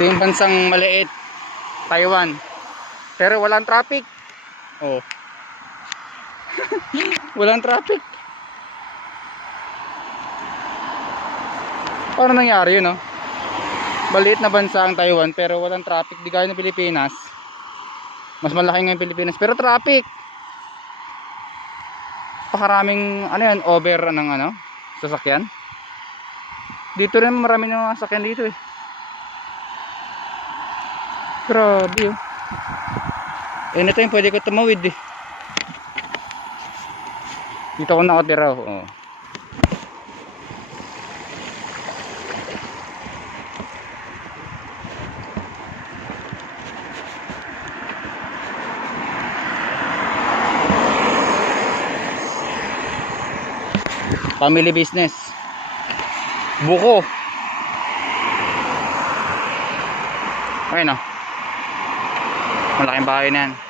Ito yung bansang maliit, Taiwan. Pero walang traffic. Oh. Walang traffic. Paano nangyari yun, no? Maliit na bansa ang Taiwan pero walang traffic. Di gaya ng Pilipinas. Mas malaki nga yung Pilipinas pero traffic. Pakaraming ano yan, over ng ano, sasakyan. Dito rin marami ng mga sasakyan dito eh. Grabe oh. Eh ito yung pwede ko tumawid eh. Dito ako nakatira oh. Family business. Buko. Ayun oh. Malaking bahay na yan.